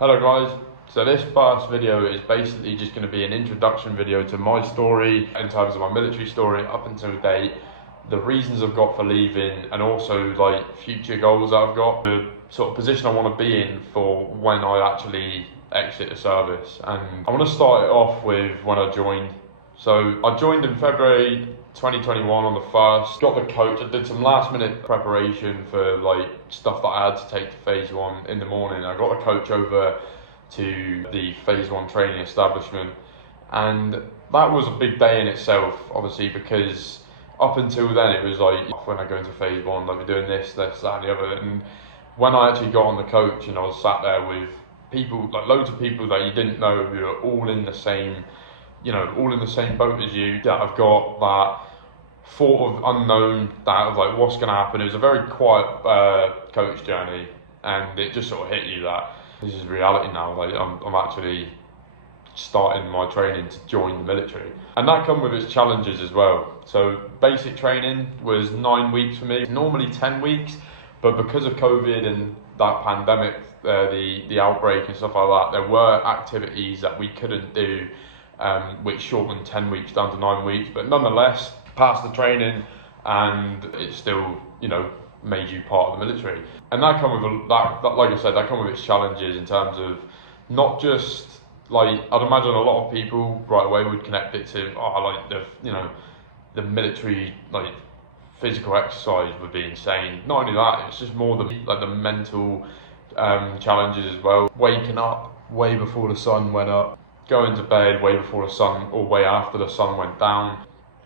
Hello guys, so this first video is basically just going to be an introduction video to my story in terms of my military story up until date, the reasons I've got for leaving, and also like future goals that I've got, the sort of position I want to be in for when I actually exit the service. And I want to start it off with when I joined. So I joined in February 2021 on the 1st, got the coach. I did some last minute preparation for like stuff that I had to take to phase one in the morning. I got the coach over to the phase one training establishment, and that was a big day in itself, obviously, because up until then it was like, when I go into phase one, I'll be doing this, that and the other. And when I actually got on the coach and I was sat there with people, like loads of people that you didn't know, who are all in the same, all in the same boat as you, that I've got that thought of unknown, that of like what's going to happen. It was a very quiet coach journey, and it just sort of hit you that this is reality now. Like I'm actually starting my training to join the military, and that come with its challenges as well. So basic training was 9 weeks for me, normally 10 weeks, but because of COVID and that pandemic, the outbreak and stuff like that, there were activities that we couldn't do, which shortened 10 weeks down to 9 weeks, but nonetheless passed the training, and it's still, made you part of the military. And that come with that, like I said, that come with its challenges in terms of not just like, I'd imagine a lot of people right away would connect it to the military, like physical exercise would be insane. Not only that, it's just more the mental challenges as well. Waking up way before the sun went up, going to bed way before the sun or way after the sun went down.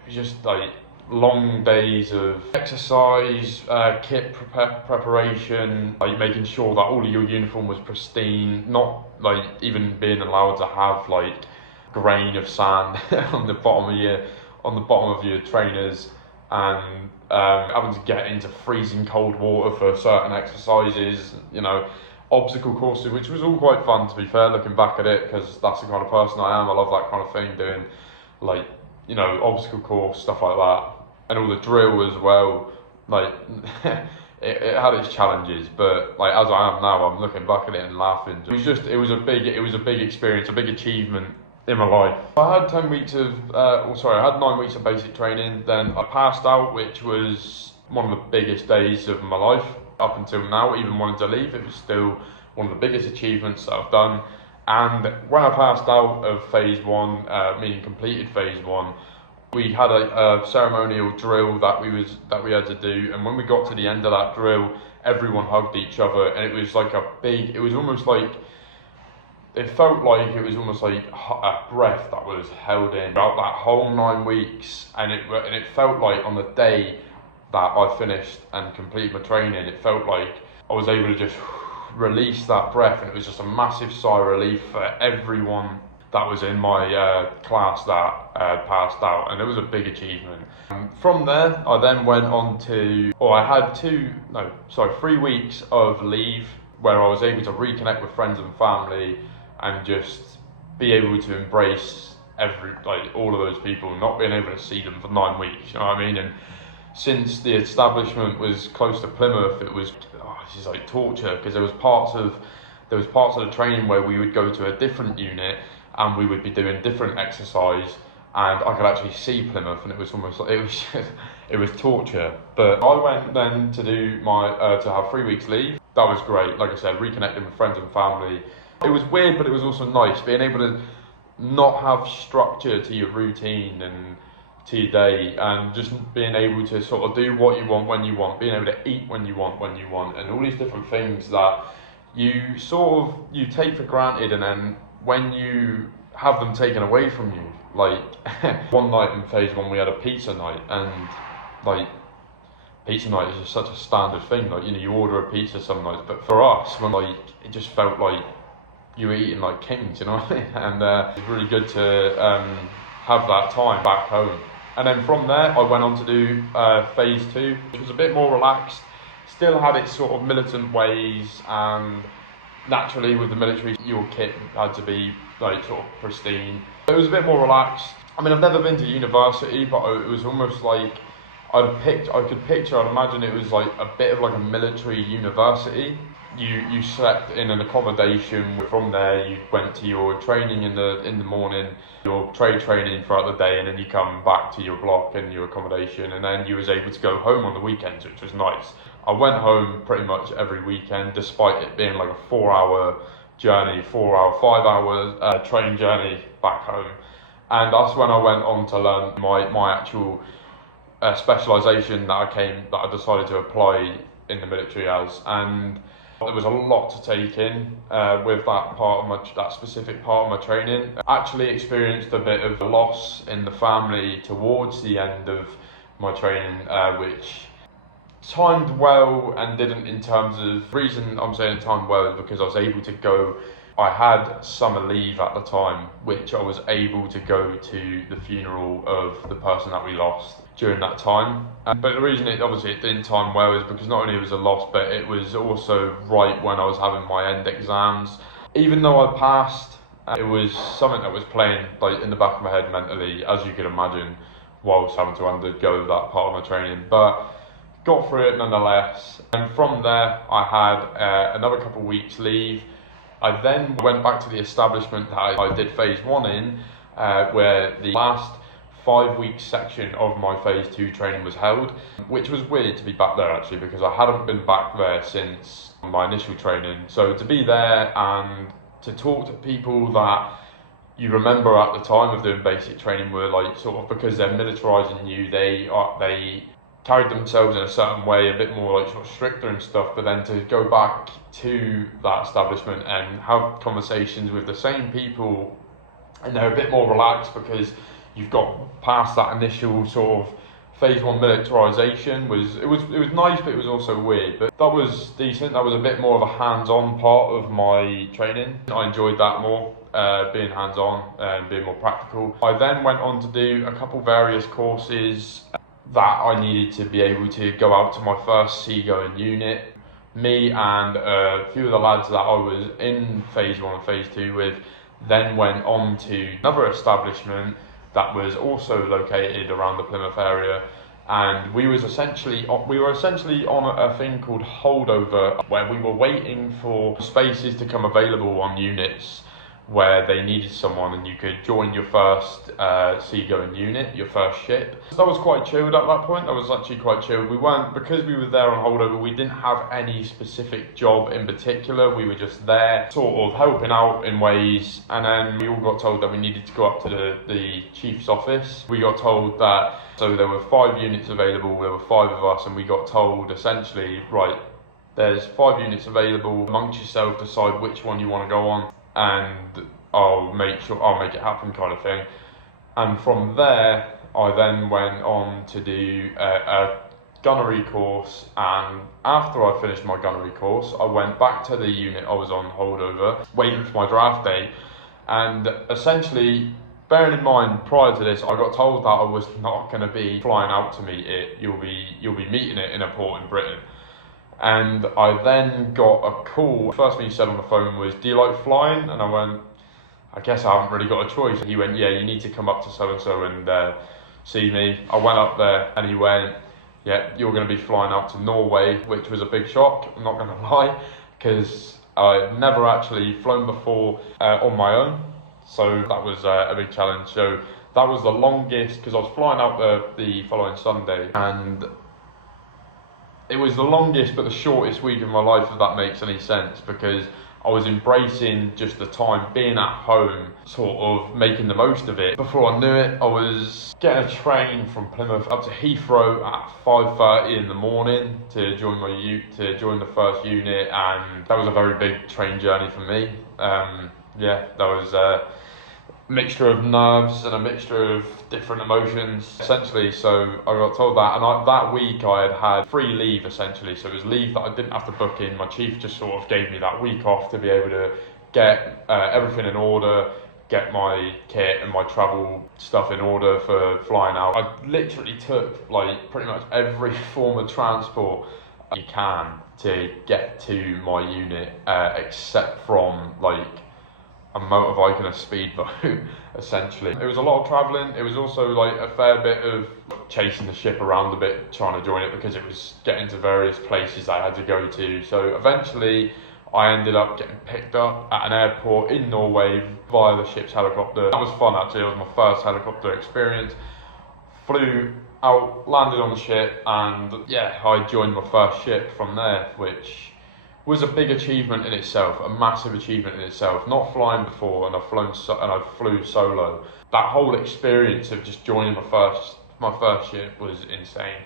It was just like long days of exercise, kit preparation, like making sure that all of your uniform was pristine, not like even being allowed to have like grain of sand on the bottom of your trainers, and having to get into freezing cold water for certain exercises, obstacle courses, which was all quite fun, to be fair, looking back at it, because that's the kind of person I am. I love that kind of thing, doing like, obstacle course, stuff like that, and all the drill as well. Like it had its challenges, but like as I am now, I'm looking back at it and laughing. It was a big experience, a big achievement in my life. I had 10 weeks of, I had 9 weeks of basic training. Then I passed out, which was one of the biggest days of my life up until now. Even wanting to leave, it was still one of the biggest achievements that I've done. And when I passed out of phase one, meaning completed phase one, we had a ceremonial drill that we had to do. And when we got to the end of that drill, everyone hugged each other, and it was like it was almost like, it felt like it was almost like a breath that was held in throughout that whole 9 weeks. And it felt like on the day that I finished and completed my training, it felt like I was able to just release that breath, and it was just a massive sigh of relief for everyone that was in my class that passed out, and it was a big achievement. From there, I then went on to, I had 3 weeks of leave where I was able to reconnect with friends and family and just be able to embrace all of those people, not being able to see them for 9 weeks, you know what I mean? And since the establishment was close to Plymouth, it was this is like torture, because there was parts of the training where we would go to a different unit and we would be doing different exercise, and I could actually see Plymouth, and it was almost like it was torture. But I went then to do to have 3 weeks leave. That was great. Like I said, reconnecting with friends and family. It was weird, but it was also nice being able to not have structure to your routine and to your day, and just being able to sort of do what you want when you want, being able to eat when you want, and all these different things that you take for granted, and then when you have them taken away from you, like one night in phase one we had a pizza night, and like pizza night is just such a standard thing, like you order a pizza some nights, but for us, when it just felt like you were eating like kings, and it's really good to have that time back home. And then from there I went on to do phase two, which was a bit more relaxed, still had its sort of militant ways, and naturally with the military your kit had to be like sort of pristine. It was a bit more relaxed. I mean, I've never been to university, but it was almost like I'd imagine it was like a bit of like a military university. you slept in an accommodation. From there, you went to your training in the morning, your trade training throughout the day, and then you come back to your block and your accommodation, and then you was able to go home on the weekends, which was nice. I went home pretty much every weekend, despite it being like a 4-hour journey, 5-hour train journey back home. And that's when I went on to learn my actual specialisation that I decided to apply in the military as. And there was a lot to take in with that specific part of my training. I actually experienced a bit of loss in the family towards the end of my training, which timed well and didn't in terms of, the reason I'm saying it timed well is because I was able to go, I had summer leave at the time, which I was able to go to the funeral of the person that we lost during that time. But the reason it didn't time well is because not only was a loss, but it was also right when I was having my end exams. Even though I passed, it was something that was playing like in the back of my head mentally, as you could imagine, whilst having to undergo that part of my training. But got through it nonetheless. And from there, I had another couple of weeks leave. I then went back to the establishment that I did phase 1 in, where the last 5-week section of my phase 2 training was held, which was weird to be back there actually, because I hadn't been back there since my initial training. So to be there and to talk to people that you remember at the time of doing basic training were like sort of, because they're militarising you, they carried themselves in a certain way, a bit more like sort of stricter and stuff, but then to go back to that establishment and have conversations with the same people, and they're a bit more relaxed because you've got past that initial sort of phase 1 militarisation, it was nice, but it was also weird. But that was decent. That was a bit more of a hands-on part of my training. I enjoyed that more, being hands-on and being more practical. I then went on to do a couple various courses that I needed to be able to go out to my first seagoing unit. Me and a few of the lads that I was in phase 1 and phase 2 with then went on to another establishment that was also located around the Plymouth area, and we were essentially on a thing called holdover, where we were waiting for spaces to come available on units where they needed someone, and you could join your first seagoing unit, your first ship. That was quite chilled at that point. That was actually quite chilled. Because we were there on holdover, we didn't have any specific job in particular. We were just there sort of helping out in ways, and then we all got told that we needed to go up to the chief's office. We got told that, so there were 5 units available, there were 5 of us, and we got told essentially, right, there's 5 units available, amongst yourself decide which one you want to go on, and I'll make it happen, kind of thing. And from there, I then went on to do a gunnery course, and after I finished my gunnery course, I went back to the unit I was on holdover, waiting for my draft day. And essentially, bearing in mind, prior to this, I got told that I was not going to be flying out to meet it. You'll be meeting it in a port in Britain. And I then got a call. First thing he said on the phone was, "Do you like flying?" And I went, "I guess I haven't really got a choice." He went, "Yeah, you need to come up to so-and-so and see me." I went up there and he went, "Yeah, you're going to be flying out to Norway," which was a big shock, I'm not going to lie, because I'd never actually flown before on my own. So that was a big challenge. So that was the longest, because I was flying out the following Sunday, and it was the longest but the shortest week of my life, if that makes any sense, because I was embracing just the time, being at home, sort of making the most of it. Before I knew it, I was getting a train from Plymouth up to Heathrow at 5:30 in the morning to join the first unit, and that was a very big train journey for me. That was a mixture of nerves and a mixture of different emotions, essentially. So I got told that, and that week I had free leave, essentially. So it was leave that I didn't have to book in. My chief just sort of gave me that week off to be able to get everything in order, get my kit and my travel stuff in order for flying out. I literally took like pretty much every form of transport you can to get to my unit, except from like a motorbike and a speedboat, essentially. It was a lot of travelling. It was also like a fair bit of chasing the ship around a bit, trying to join it because it was getting to various places I had to go to. So eventually I ended up getting picked up at an airport in Norway via the ship's helicopter. That was fun actually, it was my first helicopter experience. Flew out, landed on the ship, and yeah, I joined my first ship from there, which was a big achievement in itself, a massive achievement in itself. Not flying before, and I flew solo. That whole experience of just joining my first ship was insane.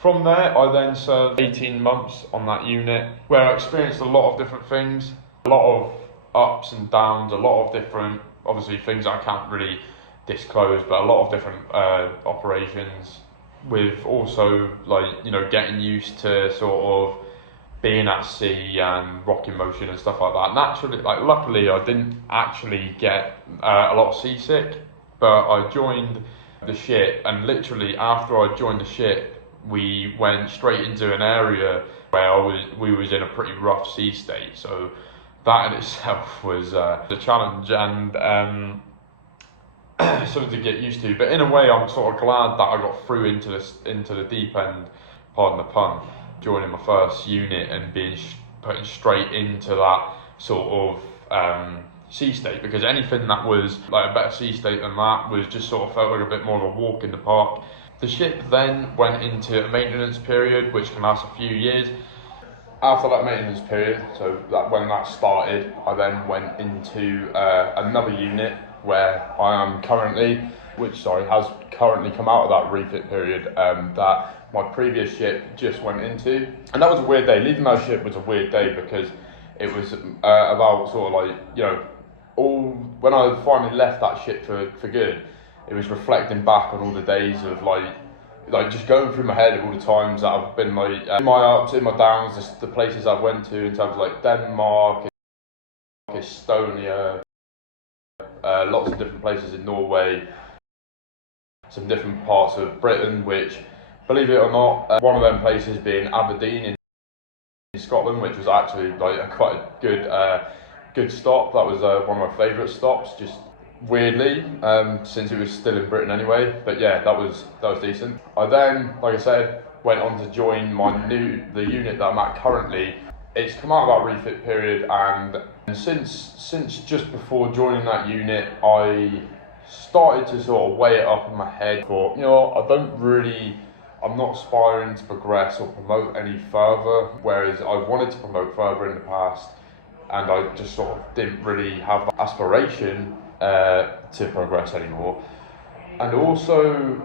From there, I then served 18 months on that unit, where I experienced a lot of different things, a lot of ups and downs, a lot of different, obviously things I can't really disclose, but a lot of different operations, with also getting used to sort of being at sea and rocking motion and stuff like that. Naturally, luckily I didn't actually get a lot seasick, but I joined the ship, and literally after I joined the ship, we went straight into an area where we was in a pretty rough sea state. So that in itself was a challenge and something to get used to. But in a way, I'm sort of glad that I got through into the deep end, pardon the pun, joining my first unit and being put straight into that sort of sea state, because anything that was like a better sea state than that was just sort of felt like a bit more of a walk in the park. The ship then went into a maintenance period, which can last a few years. After that maintenance period, so when that started, I then went into another unit where I am currently, has currently come out of that refit period that my previous ship just went into. And that was a weird day. Leaving that ship was a weird day because it was about sort of when I finally left that ship for good, it was reflecting back on all the days of just going through my head of all the times that I've been in my ups, in my downs, the places I went to in terms of Denmark, Estonia, lots of different places in Norway, some different parts of Britain, which, believe it or not, one of them places being Aberdeen in Scotland, which was actually quite a good stop. That was one of my favourite stops, just weirdly, since it was still in Britain anyway. But yeah, that was decent. I then, like I said, went on to join the unit that I'm at currently. It's come out of that refit period, and since just before joining that unit, I started to sort of weigh it up in my head. Thought, I'm not aspiring to progress or promote any further, whereas I wanted to promote further in the past, and I just sort of didn't really have the aspiration to progress anymore. And also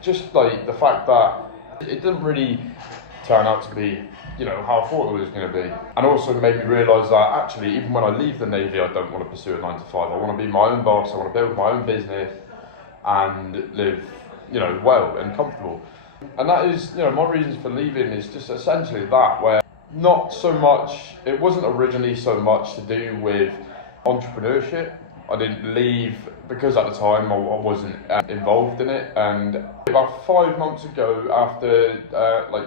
just the fact that it didn't really turn out to be how I thought it was going to be. And also made me realise that actually, even when I leave the Navy, I don't want to pursue a 9 to 5. I want to be my own boss. I want to build my own business and live well and comfortable. And that is my reasons for leaving is just essentially that, where not so much, it wasn't originally so much to do with entrepreneurship. I didn't leave because at the time I wasn't involved in it, and about 5 months ago, after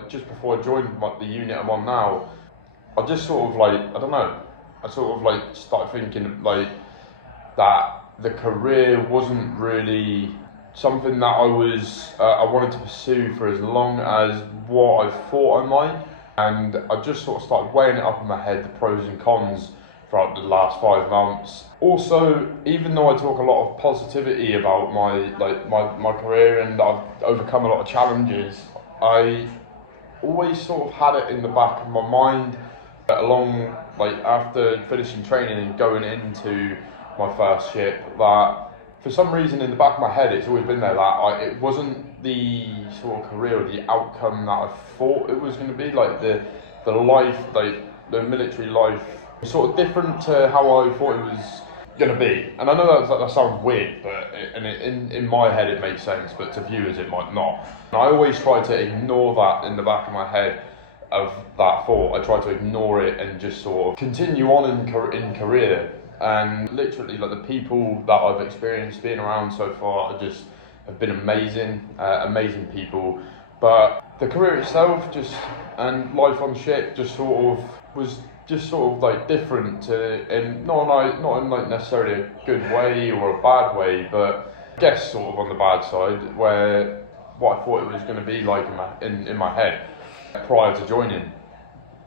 just before I joined the unit I'm on now, I just sort of started thinking that the career wasn't really something that I wanted to pursue for as long as what I thought I might, and I just sort of started weighing it up in my head, the pros and cons throughout the last 5 months. Also, even though I talk a lot of positivity about my career and I've overcome a lot of challenges, I always sort of had it in the back of my mind after finishing training and going into my first ship, that for some reason in the back of my head it's always been there that it wasn't the sort of career or the outcome that I thought it was going to be. The life, the military life, sort of different to how I thought it was going to be. And I know that sounds weird, but in my head it makes sense, but to viewers it might not. And I always try to ignore that in the back of my head of that thought. I try to ignore it and just sort of continue on in career. And literally, the people that I've experienced being around so far have been amazing, amazing people. But the career itself and life on ship was different not in necessarily a good way or a bad way, but I guess sort of on the bad side, where what I thought it was going to be like in my head prior to joining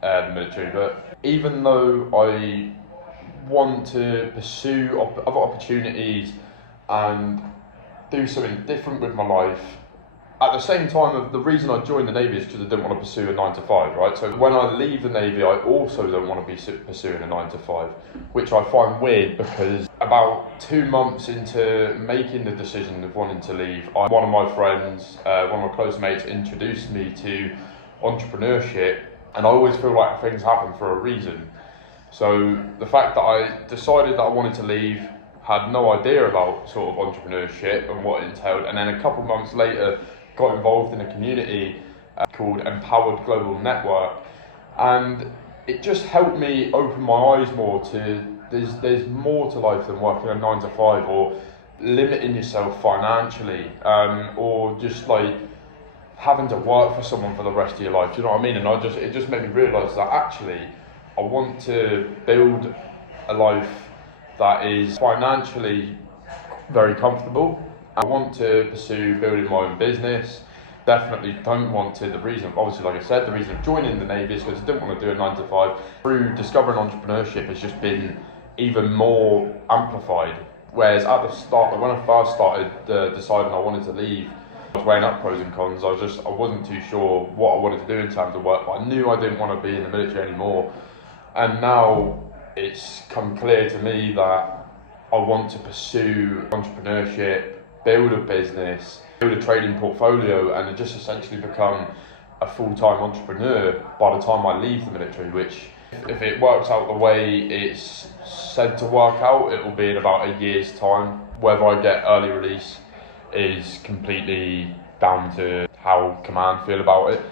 the military. But even though I want to pursue other opportunities and do something different with my life, at the same time, the reason I joined the Navy is because I didn't want to pursue a 9 to 5, right? So when I leave the Navy, I also don't want to be pursuing a 9 to 5, which I find weird because about 2 months into making the decision of wanting to leave, one of my friends, one of my close mates, introduced me to entrepreneurship, and I always feel like things happen for a reason. So the fact that I decided that I wanted to leave, had no idea about sort of entrepreneurship and what it entailed, and then a couple of months later got involved in a community called Empowered Global Network, and it just helped me open my eyes more to there's more to life than working a 9 to 5 or limiting yourself financially, or just like having to work for someone for the rest of your life. Do you know what I mean? And it just made me realise that actually I want to build a life that is financially very comfortable. I want to pursue building my own business. Definitely don't want to, obviously like I said, the reason of joining the Navy is because I didn't want to do a 9 to 5. Through discovering entrepreneurship, has just been even more amplified. Whereas at the start, when I first started deciding I wanted to leave, I was weighing up pros and cons. I wasn't too sure what I wanted to do in terms of work, but I knew I didn't want to be in the military anymore. And now it's come clear to me that I want to pursue entrepreneurship, build a business, build a trading portfolio, and just essentially become a full-time entrepreneur by the time I leave the military, which if it works out the way it's said to work out, it will be in about a year's time. Whether I get early release is completely down to how command feel about it.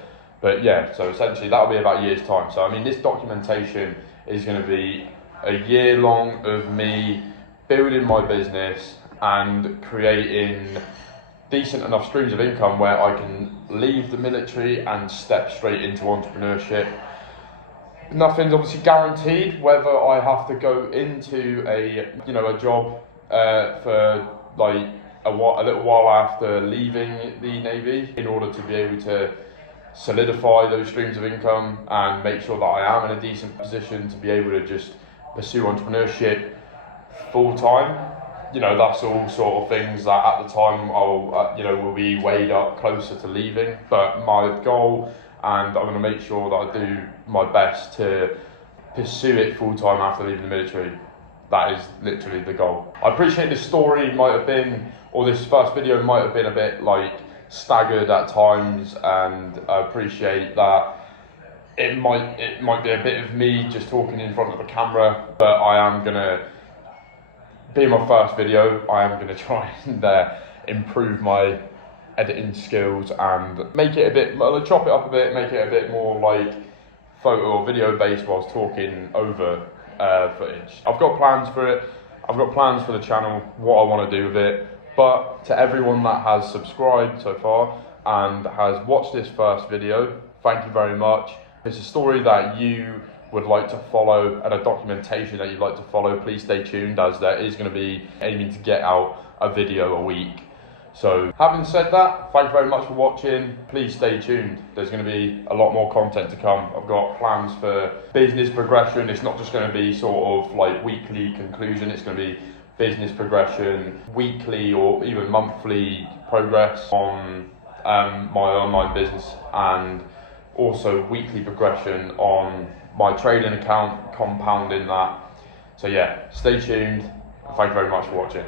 But yeah, so essentially that'll be about a year's time. So I mean, this documentation is going to be a year long of me building my business and creating decent enough streams of income where I can leave the military and step straight into entrepreneurship. Nothing's obviously guaranteed, whether I have to go into a job for like a little while after leaving the Navy in order to be able to solidify those streams of income and make sure that I am in a decent position to be able to just pursue entrepreneurship full time. That's all sort of things that at the time will be weighed up closer to leaving. But my goal, and I'm going to make sure that I do my best to pursue it full time after leaving the military. That is literally the goal. I appreciate this story might have been, or this first video might have been a bit like staggered at times, and I appreciate that it might be a bit of me just talking in front of the camera, but I am gonna, being my first video, I am gonna try and improve my editing skills and make it chop it up a bit, make it a bit more like photo or video based whilst talking over footage. I've got plans for it. I've got plans for the channel, what I want to do with it. But to everyone that has subscribed so far and has watched this first video, thank you very much. If it's a story that you would like to follow and a documentation that you'd like to follow, please stay tuned, as there is going to be aiming to get out a video a week. So having said that, thank you very much for watching. Please stay tuned. There's going to be a lot more content to come. I've got plans for business progression. It's not just going to be sort of like weekly conclusion. It's going to be business progression, weekly or even monthly progress on my online business, and also weekly progression on my trading account, compounding that. So yeah, stay tuned. Thank you very much for watching.